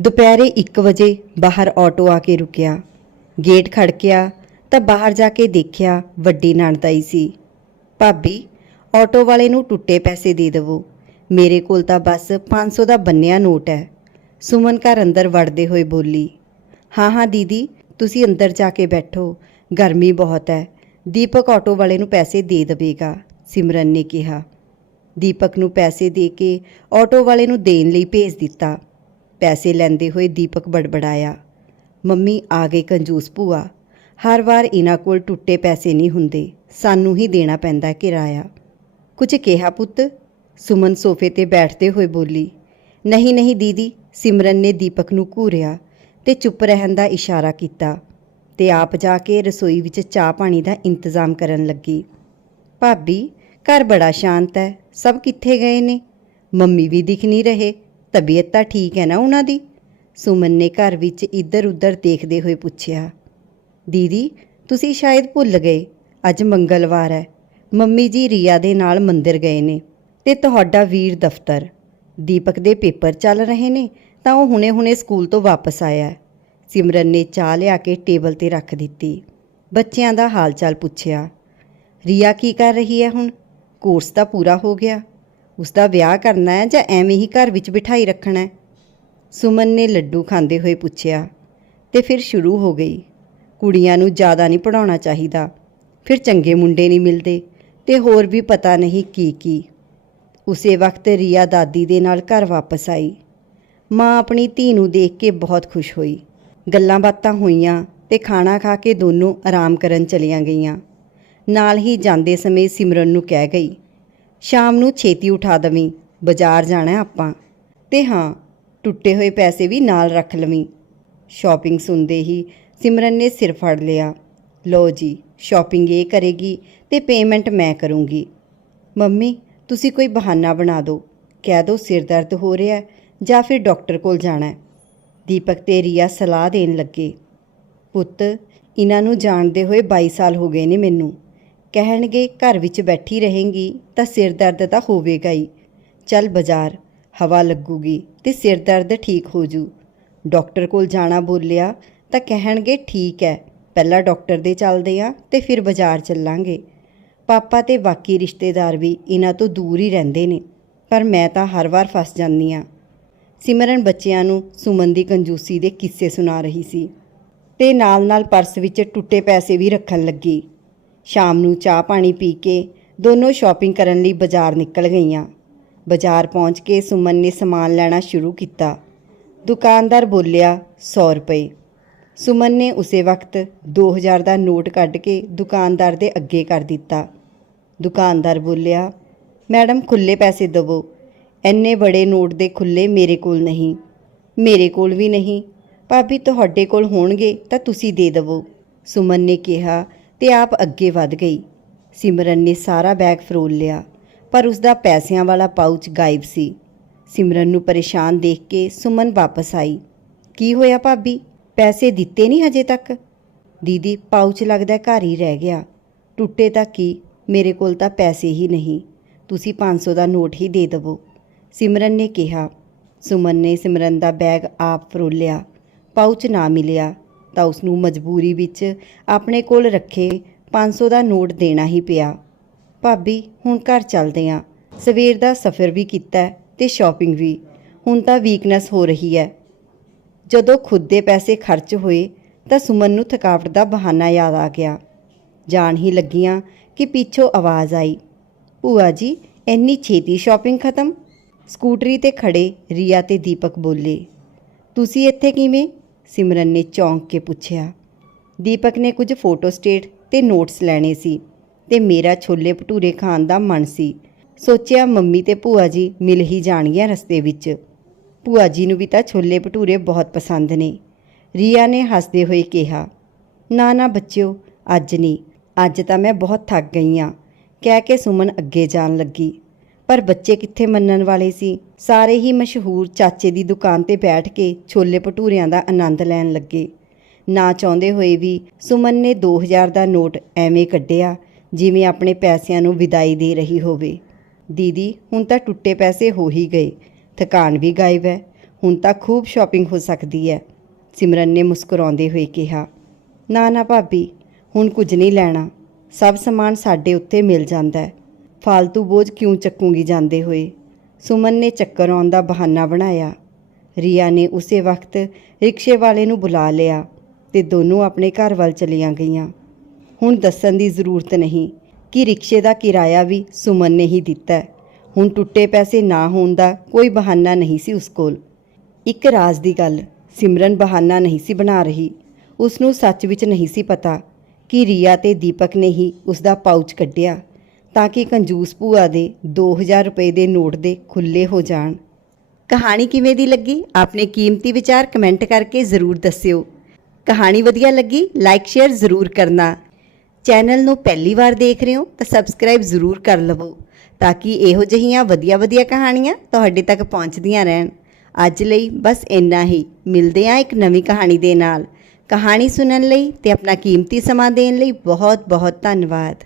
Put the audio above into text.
ਦੁਪਹਿਰੇ 1 ਵਜੇ ਬਾਹਰ ਆਟੋ ਆ ਕੇ ਰੁਕਿਆ। ਗੇਟ ਖੜਕਿਆ ਤਾਂ ਬਾਹਰ ਜਾ ਕੇ ਦੇਖਿਆ ਵੱਡੀ ਨਣਦਾਈ ਸੀ। ਭਾਬੀ, ਆਟੋ ਵਾਲੇ ਨੂੰ ਟੁੱਟੇ ਪੈਸੇ ਦੇ ਦੇਵੋ। ਮੇਰੇ ਕੋਲ ਤਾਂ ਬਸ 500 ਦਾ ਬੰਨਿਆ ਨੋਟ ਹੈ। ਸੁਮਨ ਘਰ ਅੰਦਰ ਵੜਦੇ ਹੋਏ ਬੋਲੀ, ਹਾਂ ਹਾਂ, ਦੀਦੀ, ਤੁਸੀਂ ਅੰਦਰ ਜਾ ਕੇ ਬੈਠੋ। ਗਰਮੀ ਬਹੁਤ ਹੈ। ਦੀਪਕ ਆਟੋ ਵਾਲੇ ਨੂੰ ਪੈਸੇ ਦੇ ਦੇਵੇਗਾ, ਸਿਮਰਨ ਨੇ ਕਿਹਾ। ਦੀਪਕ ਨੂੰ ਪੈਸੇ ਦੇ ਕੇ ਆਟੋ ਵਾਲੇ ਨੂੰ ਦੇਣ ਲਈ ਭੇਜ ਦਿੱਤਾ। ਪੈਸੇ ਲੈਂਦੇ ਹੋਏ ਦੀਪਕ ਬੜਬੜਾਇਆ। ਮੰਮੀ, ਆ ਗਏ ਕੰਜੂਸ ਭੂਆ। ਹਰ ਵਾਰ ਇਹਨਾਂ ਕੋਲ ਟੁੱਟੇ ਪੈਸੇ ਨਹੀਂ ਹੁੰਦੇ। ਸਾਨੂੰ ਹੀ ਦੇਣਾ ਪੈਂਦਾ ਕਿਰਾਇਆ। ਕੁਝ ਕਿਹਾ ਪੁੱਤ? ਸੁਮਨ ਸੋਫੇ ਤੇ ਬੈਠਦੇ ਹੋਏ ਬੋਲੀ। ਨਹੀਂ ਨਹੀਂ ਦੀਦੀ, ਸਿਮਰਨ ਨੇ ਦੀਪਕ ਨੂੰ ਘੂਰਿਆ ਤੇ ਚੁੱਪ ਰਹਿਣ ਦਾ ਇਸ਼ਾਰਾ ਕੀਤਾ ਤੇ ਆਪ ਜਾ ਕੇ ਰਸੋਈ ਵਿੱਚ ਚਾਹ ਪਾਣੀ ਦਾ ਇੰਤਜ਼ਾਮ ਕਰਨ ਲੱਗੀ। ਭਾਬੀ, ਘਰ ਬੜਾ ਸ਼ਾਂਤ ਹੈ। ਸਭ ਕਿੱਥੇ ਗਏ ਨੇ? ਮੰਮੀ ਵੀ ਦਿਖ ਨਹੀਂ ਰਹੇ। ਤਬੀਅਤ ਤਾਂ ਠੀਕ ਹੈ ਨਾ ਉਹਨਾਂ ਦੀ? ਸੁਮਨ ਨੇ ਘਰ ਵਿੱਚ ਇੱਧਰ-ਉੱਧਰ ਦੇਖਦੇ ਹੋਏ ਪੁੱਛਿਆ, ਦੀਦੀ, ਤੁਸੀਂ ਸ਼ਾਇਦ ਭੁੱਲ ਗਏ, ਅੱਜ ਮੰਗਲਵਾਰ ਹੈ। ਮੰਮੀ ਜੀ ਰੀਆ ਦੇ ਨਾਲ ਮੰਦਿਰ ਗਏ ਨੇ ਤੇ ਤੁਹਾਡਾ ਵੀਰ ਦਫ਼ਤਰ। ਦੀਪਕ ਦੇ ਪੇਪਰ ਚੱਲ ਰਹੇ ਨੇ ਤਾਂ ਉਹ ਹੁਣੇ-ਹੁਣੇ ਸਕੂਲ ਤੋਂ ਵਾਪਸ ਆਇਆ ਸਿਮਰਨ ਨੇ ਚਾਹ ਲਿਆ ਕੇ ਟੇਬਲ ਤੇ ਰੱਖ ਦਿੱਤੀ। ਬੱਚਿਆਂ ਦਾ ਹਾਲ-ਚਾਲ ਪੁੱਛਿਆ, ਰੀਆ ਕੀ ਕਰ ਰਹੀ ਹੈ ਹੁਣ? ਕੋਰਸ ਤਾਂ ਪੂਰਾ ਹੋ ਗਿਆ। ਉਸ ਦਾ ਵਿਆਹ ਕਰਨਾ ਹੈ ਜਾਂ ਐਵੇਂ ਹੀ ਘਰ ਵਿੱਚ ਬਿਠਾਈ ਰੱਖਣਾ ਹੈ? ਸੁਮਨ ਨੇ ਲੱਡੂ ਖਾਂਦੇ ਹੋਏ ਪੁੱਛਿਆ, ਤੇ ਫਿਰ ਸ਼ੁਰੂ ਹੋ ਗਈ। ਕੁੜੀਆਂ ਨੂੰ ਜ਼ਿਆਦਾ ਨਹੀਂ ਪੜਾਉਣਾ ਚਾਹੀਦਾ। ਫਿਰ ਚੰਗੇ ਮੁੰਡੇ ਨਹੀਂ ਮਿਲਦੇ, ਤੇ ਹੋਰ ਵੀ ਪਤਾ ਨਹੀਂ ਕੀ ਕੀ। ਉਸੇ ਵਕਤ ਰੀਆ ਦਾਦੀ ਦੇ ਨਾਲ ਘਰ ਵਾਪਸ ਆਈ। ਮਾਂ ਆਪਣੀ ਧੀ ਨੂੰ ਦੇਖ ਕੇ ਬਹੁਤ ਖੁਸ਼ ਹੋਈ। ਗੱਲਾਂ ਬਾਤਾਂ ਹੋਈਆਂ ਤੇ ਖਾਣਾ ਖਾ ਕੇ ਦੋਨੋਂ ਆਰਾਮ ਕਰਨ ਚਲੀਆਂ ਗਈਆਂ। ਨਾਲ ਹੀ ਜਾਂਦੇ ਸਮੇਂ ਸਿਮਰਨ ਨੂੰ ਕਹਿ ਗਈ ਸ਼ਾਮ ਨੂੰ ਛੇਤੀ ਉਠਾ ਦਵੀਂ, ਬਾਜ਼ਾਰ ਜਾਣਾ ਆਪਾਂ। ਤੇ ਹਾਂ, ਟੁੱਟੇ ਹੋਏ ਪੈਸੇ ਵੀ ਨਾਲ ਰੱਖ ਲਵੀਂ। ਸ਼ਾਪਿੰਗ ਸੁਣਦੇ ਹੀ ਸਿਮਰਨ ਨੇ ਸਿਰ ਫੜ ਲਿਆ। ਲੋ ਜੀ, ਸ਼ਾਪਿੰਗ ਇਹ ਕਰੇਗੀ ਤੇ ਪੇਮੈਂਟ ਮੈਂ ਕਰੂੰਗੀ। ਮੰਮੀ, ਤੁਸੀਂ ਕੋਈ ਬਹਾਨਾ ਬਣਾ ਦਿਓ। ਕਹਿ ਦਿਓ ਸਿਰ ਦਰਦ ਹੋ ਰਿਹਾ ਜਾਂ ਫਿਰ ਡਾਕਟਰ ਕੋਲ ਜਾਣਾ ਦੀਪਕ ਤੇ ਰੀਆ ਸਲਾਹ ਦੇਣ ਲੱਗੇ। ਪੁੱਤ, ਇਹਨਾਂ ਨੂੰ ਜਾਣਦੇ ਹੋਏ 22 ਸਾਲ ਹੋ ਗਏ ਨੇ ਮੈਨੂੰ। ਕਹਿਣਗੇ, ਘਰ ਵਿੱਚ ਬੈਠੀ ਰਹੇਂਗੀ ਤਾਂ ਸਿਰ ਦਰਦ ਤਾਂ ਹੋਵੇਗਾ ਹੀ। ਚੱਲ ਬਾਜ਼ਾਰ, ਹਵਾ ਲੱਗੂਗੀ ਤੇ ਸਿਰ ਦਰਦ ਠੀਕ ਹੋ ਜੂ। ਡਾਕਟਰ ਕੋਲ ਜਾਣਾ ਬੋਲਿਆ ਤਾਂ ਕਹਿਣਗੇ, ਠੀਕ ਹੈ ਪਹਿਲਾਂ ਡਾਕਟਰ ਦੇ ਚੱਲਦੇ ਆ ਤੇ ਫਿਰ ਬਾਜ਼ਾਰ ਚੱਲਾਂਗੇ। ਪਾਪਾ ਤੇ ਬਾਕੀ ਰਿਸ਼ਤੇਦਾਰ ਵੀ ਇਹਨਾਂ ਤੋਂ ਦੂਰ ਹੀ ਰਹਿੰਦੇ ਨੇ, ਪਰ ਮੈਂ ਤਾਂ ਹਰ ਵਾਰ ਫਸ ਜਾਂਦੀ ਆ। ਸਿਮਰਨ ਬੱਚਿਆਂ ਨੂੰ ਸੁਮਨ ਦੀ ਕੰਜੂਸੀ ਦੇ ਕਿੱਸੇ ਸੁਣਾ ਰਹੀ ਸੀ ਤੇ ਨਾਲ-ਨਾਲ ਪਰਸ ਵਿੱਚ ਟੁੱਟੇ ਪੈਸੇ ਵੀ ਰੱਖਣ ਲੱਗੀ। ਸ਼ਾਮ ਨੂੰ ਚਾਹ ਪਾਣੀ ਪੀ ਕੇ ਦੋਨੋਂ ਸ਼ਾਪਿੰਗ ਕਰਨ ਲਈ ਬਾਜ਼ਾਰ ਨਿਕਲ ਗਈਆਂ। ਬਾਜ਼ਾਰ ਪਹੁੰਚ ਕੇ ਸੁਮਨ ਨੇ ਸਮਾਨ ਲੈਣਾ ਸ਼ੁਰੂ ਕੀਤਾ। ਦੁਕਾਨਦਾਰ ਬੋਲਿਆ 100 ਰੁਪਏ। ਸੁਮਨ ਨੇ ਉਸੇ ਵਕਤ 2000 ਦਾ ਨੋਟ ਕੱਢ ਕੇ ਦੁਕਾਨਦਾਰ ਦੇ ਅੱਗੇ ਕਰ ਦਿੱਤਾ। ਦੁਕਾਨਦਾਰ ਬੋਲਿਆ, ਮੈਡਮ ਖੁੱਲੇ ਪੈਸੇ ਦਵੋ। ਐਨੇ ਬੜੇ ਨੋਟ ਦੇ ਖੁੱਲੇ ਮੇਰੇ ਕੋਲ ਨਹੀਂ। ਮੇਰੇ ਕੋਲ ਵੀ ਨਹੀਂ। ਭਾਬੀ, ਤੁਹਾਡੇ ਕੋਲ ਹੋਣਗੇ ਤਾਂ ਤੁਸੀਂ ਦੇ ਦਵੋ। ਸੁਮਨ ਨੇ ਕਿਹਾ ਤੇ ਆਪ ਅੱਗੇ ਵੱਧ ਗਈ। ਸਿਮਰਨ ਨੇ ਸਾਰਾ ਬੈਗ ਫਰੋਲ ਲਿਆ, ਪਰ ਉਸ ਦਾ ਪੈਸਿਆਂ ਵਾਲਾ ਪਾਊਚ ਗਾਇਬ ਸੀ। ਸਿਮਰਨ ਨੂੰ ਪਰੇਸ਼ਾਨ ਦੇਖ ਕੇ ਸੁਮਨ ਵਾਪਸ ਆਈ। ਕੀ ਹੋਇਆ ਭਾਬੀ? ਪੈਸੇ ਦਿੱਤੇ ਨਹੀਂ ਹਜੇ ਤੱਕ? ਦੀਦੀ, ਪਾਊਚ ਲੱਗਦਾ ਘਰ ਹੀ ਰਹਿ ਗਿਆ। ਟੁੱਟੇ ਤਾਂ ਕੀ? ਮੇਰੇ ਕੋਲ ਤਾਂ ਪੈਸੇ ਹੀ ਨਹੀਂ। ਤੁਸੀਂ 500 ਦਾ ਨੋਟ ਹੀ ਦੇ ਦੇਵੋ। ਸਿਮਰਨ ਨੇ ਕਿਹਾ। ਸੁਮਨ ਨੇ ਸਿਮਰਨ ਦਾ ਬੈਗ ਆਪ ਫਰੋਲਿਆ। ਪਾਊਚ ਨਾ ਮਿਲਿਆ। ਤਾਂ ਉਸ ਨੂੰ ਮਜਬੂਰੀ ਵਿੱਚ ਆਪਣੇ ਕੋਲ ਰੱਖੇ 500 ਦਾ ਨੋਟ ਦੇਣਾ ਹੀ ਪਿਆ। ਭਾਬੀ, ਹੁਣ ਘਰ ਚੱਲਦੇ ਆਂ। ਸਵੇਰ ਦਾ ਸਫ਼ਰ ਵੀ ਕੀਤਾ ਹੈ ਤੇ ਸ਼ਾਪਿੰਗ ਵੀ। ਹੁਣ ਤਾਂ ਵੀਕਨੈਸ ਹੋ ਰਹੀ ਹੈ। ਜਦੋਂ ਖੁਦ ਦੇ ਪੈਸੇ ਖਰਚ ਹੋਏ ਤਾਂ ਸੁਮਨ ਨੂੰ ਥਕਾਵਟ ਦਾ ਬਹਾਨਾ ਯਾਦ ਆ ਗਿਆ। ਜਾਣ ਹੀ ਲੱਗੀਆਂ ਕਿ ਪਿੱਛੋਂ ਆਵਾਜ਼ ਆਈ, ਭੂਆ ਜੀ, ਇੰਨੀ ਛੇਤੀ ਸ਼ਾਪਿੰਗ ਖਤਮ? ਸਕੂਟਰੀ ਤੇ ਖੜੇ ਰੀਆ ਤੇ ਦੀਪਕ ਬੋਲੇ, ਤੁਸੀਂ ਇੱਥੇ ਕਿਵੇਂ? ਸਿਮਰਨ ਨੇ ਚੌਂਕ ਕੇ ਪੁੱਛਿਆ, ਦੀਪਕ ਨੇ ਕੁਝ ਫੋਟੋ ਸਟੇਟ ਤੇ ਨੋਟਸ ਲੈਣੇ ਸੀ ਤੇ ਮੇਰਾ ਛੋਲੇ ਭਟੂਰੇ ਖਾਣ ਦਾ ਮਨ ਸੀ। ਸੋਚਿਆ ਮੰਮੀ ਤੇ ਭੂਆ ਜੀ ਮਿਲ ਹੀ ਜਾਣਗੀਆਂ ਰਸਤੇ ਵਿੱਚ। ਭੂਆ ਜੀ ਨੂੰ ਵੀ ਤਾਂ ਛੋਲੇ ਭਟੂਰੇ ਬਹੁਤ ਪਸੰਦ ਨੇ। ਰੀਆ ਨੇ ਹੱਸਦੇ ਹੋਏ ਕਿਹਾ, ਨਾ ਨਾ ਬੱਚਿਓ, ਅੱਜ ਨਹੀਂ। ਅੱਜ ਤਾਂ ਮੈਂ ਬਹੁਤ ਥੱਕ ਗਈ ਹਾਂ ਕਹਿ ਕੇ ਸੁਮਨ ਅੱਗੇ ਜਾਣ ਲੱਗੀ। ਪਰ ਬੱਚੇ ਕਿੱਥੇ ਮੰਨਣ ਵਾਲੇ ਸੀ? ਸਾਰੇ ਹੀ ਮਸ਼ਹੂਰ ਚਾਚੇ ਦੀ ਦੁਕਾਨ ਤੇ ਬੈਠ ਕੇ ਛੋਲੇ ਭਟੂਰਿਆਂ ਦਾ ਆਨੰਦ ਲੈਣ ਲੱਗੇ। ਨਾ ਚਾਹੁੰਦੇ ਹੋਏ ਵੀ ਸੁਮਨ ਨੇ 2000 ਦਾ ਨੋਟ ਐਵੇਂ ਕੱਢਿਆ, ਜਿਵੇਂ ਆਪਣੇ ਪੈਸਿਆਂ ਨੂੰ ਵਿਦਾਈ ਦੇ ਰਹੀ ਹੋਵੇ। ਦੀਦੀ, ਹੁਣ ਤਾਂ ਟੁੱਟੇ ਪੈਸੇ ਹੋ ਹੀ ਗਏ। ਥਕਾਨ ਵੀ ਗਾਇਬ ਹੈ। ਹੁਣ ਤਾਂ ਖੂਬ ਸ਼ਾਪਿੰਗ ਹੋ ਸਕਦੀ ਹੈ। ਸਿਮਰਨ ਨੇ ਮੁਸਕਰਾਉਂਦੇ ਹੋਏ ਕਿਹਾ, ਨਾ ਨਾ ਭਾਬੀ, ਹੁਣ ਕੁਝ ਨਹੀਂ ਲੈਣਾ। ਸਭ ਸਮਾਨ ਸਾਡੇ ਉੱਤੇ ਮਿਲ ਜਾਂਦਾ ਹੈ। ਫालतू ਬੋਝ ਕਿਉਂ ਚੱਕੂਗੀ ਜਾਂਦੇ ਹੋਏ? ਸੁਮਨ ਨੇ ਚੱਕਰ ਆਉਣ ਦਾ ਬਹਾਨਾ ਬਣਾਇਆ। ਰੀਆ ਨੇ ਉਸੇ ਵਕਤ ਰਿਕਸ਼ੇ ਵਾਲੇ ਨੂੰ ਬੁਲਾ ਲਿਆ ਤੇ ਦੋਨੋਂ ਆਪਣੇ ਘਰ ਵੱਲ ਚਲੀਆਂ ਗਈਆਂ। ਹੁਣ ਦੱਸਣ ਦੀ ਜ਼ਰੂਰਤ ਨਹੀਂ ਕਿ ਰਿਕਸ਼ੇ ਦਾ ਕਿਰਾਇਆ ਵੀ ਸੁਮਨ ਨੇ ਹੀ ਦਿੱਤਾ ਹੁਣ ਟੁੱਟੇ ਪੈਸੇ ਨਾ ਹੋਣ ਦਾ ਕੋਈ ਬਹਾਨਾ ਨਹੀਂ ਸੀ ਉਸ ਕੋਲ। ਇੱਕ ਰਾਜ਼ ਦੀ ਗੱਲ, ਸਿਮਰਨ ਬਹਾਨਾ ਨਹੀਂ ਸੀ ਬਣਾ ਰਹੀ। ਉਸ ਨੂੰ ਸੱਚ ਵਿੱਚ ਨਹੀਂ ਸੀ ਪਤਾ ਕਿ ਰੀਆ ਤੇ ਦੀਪਕ ਨੇ ਹੀ ਉਸ ਦਾ ਪਾਊਚ ਕੱਢਿਆ। ਤਾਂ ਕਿ ਕੰਜੂਸ ਭੂਆ ਦੇ 2000 ਰੁਪਏ ਦੇ ਨੋਟ ਦੇ ਖੁੱਲੇ ਹੋ ਜਾਣ। ਕਹਾਣੀ ਕਿਵੇਂ ਦੀ ਲੱਗੀ? ਆਪਣੇ ਕੀਮਤੀ ਵਿਚਾਰ ਕਮੈਂਟ ਕਰਕੇ ਜ਼ਰੂਰ ਦੱਸਿਓ। ਕਹਾਣੀ ਵਧੀਆ ਲੱਗੀ, ਲਾਈਕ, ਸ਼ੇਅਰ ਜ਼ਰੂਰ ਕਰਨਾ। ਚੈਨਲ ਨੂੰ ਪਹਿਲੀ ਵਾਰ ਦੇਖ ਰਹੇ ਹੋ ਤਾਂ ਸਬਸਕ੍ਰਾਈਬ ਜ਼ਰੂਰ ਕਰ ਲਵੋ ਤਾਂ ਕਿ ਇਹੋ ਜਿਹੀਆਂ ਵਧੀਆ-ਵਧੀਆ ਕਹਾਣੀਆਂ ਤੁਹਾਡੇ ਤੱਕ ਪਹੁੰਚਦੀਆਂ ਰਹਿਣ। ਅੱਜ ਲਈ ਬਸ ਇੰਨਾ ਹੀ। ਮਿਲਦੇ ਹਾਂ ਇੱਕ ਨਵੀਂ ਕਹਾਣੀ ਦੇ ਨਾਲ। ਕਹਾਣੀ ਸੁਣਨ ਲਈ ਤੇ ਆਪਣਾ ਕੀਮਤੀ ਸਮਾਂ ਦੇਣ ਲਈ ਬਹੁਤ-ਬਹੁਤ ਧੰਨਵਾਦ।